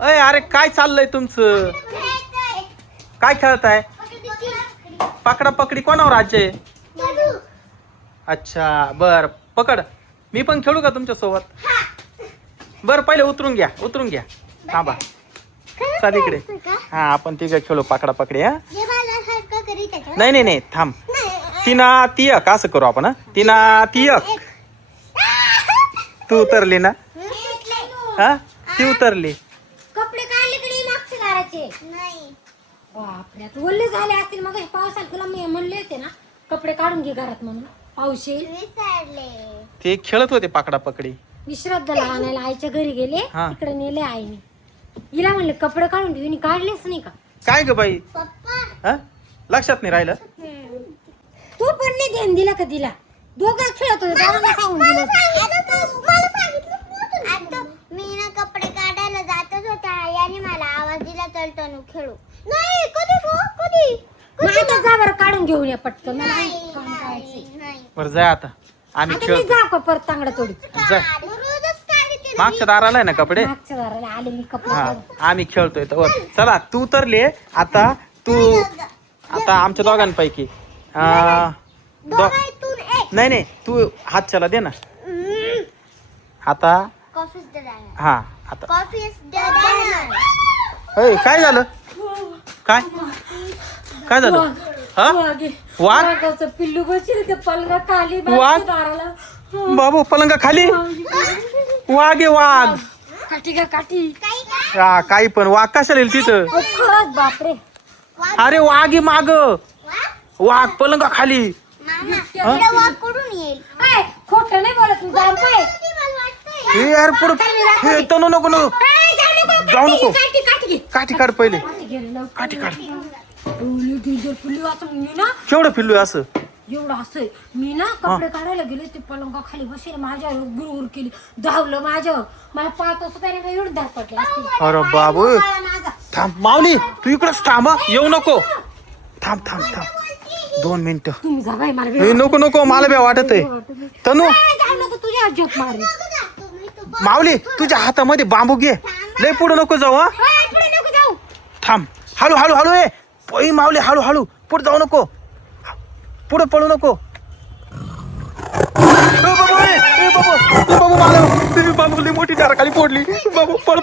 अय अरे काय चाललंय तुमचं? काय खेळताय? पकडा पकडी कोणावर राज्य आहे? अच्छा बर पकड. मी पण खेळू का तुमच्या सोबत? बर पहिले उतरून घ्या थांबा. चल इकडे. हा आपण तिघ खेळू पकडा पकडी. हा नाही थांब. तिना ती एक असं करू आपण. तिना ती एक. तू उतरली ना? हा ती उतरली. कपडे काढले की नाही मागचे घराचे? नाही. बापरे आता ओले झाले असतील. मग पावसात तुला मी म्हणले होते ना कपडे काढून घे घरात म्हणून. पाऊस येईल. ते खेळत होते पकडा पकडी. मी श्रद्धाला आणायला आईच्या घरी गेले. हा. तिकडे नेले आईने. हिला म्हणले कपडे काढून ठेवून काढलेच नाही का? काय ग बाई? हा लक्षात नाही राहिलं? तू पण नाही ध्यान दिलं का तिला? दोघं खेळत होते दोघांना सांगून दिलं. मी ना कपडे काढायला जातच होता याने मला आवाज दिला चल तनू खेळू. नाही कधी मग आता जा बरं काढून घेऊन या पटकन. मला काम करायचंय. बरं जाय आता आम्ही आता मी खेळ जाऊ का परत तांगडा तोडी? जाय. मागच्या दाराला आहे ना कपडे. मागच्या दाराला आले मी कपडे हा काढून. आम्ही खेळतोय तर चला तू उतरले आता. तू आता आमच्या दोघांपैकी नाही तू हात चला दे ना आता. हा आता काय झालं? काय झालं? हा वाघ वाघाचं पिल्लू बसेल ते पलंगा खाली वाघ? दाराला. बाबू पलंगा खाली वाघ आहे वाघ. काठी का काठी? हा काही पण वाघ कशाला येईल तिथं? खरंच बापरे. अरे वाघ आहे माग. वाघ पलंगा खाली. कुठून येईल? खोटं नाही बोलत तू. जाम पाय. हे यार पुढं हे तनू नको जाऊ नको. काठी काढ पहिले. काठी काढ. केवढं पिल्लू आहे असं? एवढं असं मी ना कपडे काढायला गेले ते पलंगा खाली बसेल माझ्या गुरगुर केली धावलं माझ्या. मला पाहत असं त्याने एवढं धाक पडले असते. अरे बाबू माझा थांब माऊली तू इकडंच थांब. येऊ नको. थांब 2 मिनिटं. तुम्ही जा बाई. मला हे नको मला बी वाटत आहे. तनू जाऊ नको तुझ्या झोप मारली. माऊली तुझ्या हातामध्ये बांबू घे. लय पुढे नको जाऊ. हा पुढे नको जाऊ. थांब. हळू ये पै माऊली हळू पुढे जाऊ नको. पुढे पळू नको. बाबू बाबू बाबू लई मोठी झाडाखाली फोडली. बाबू पळ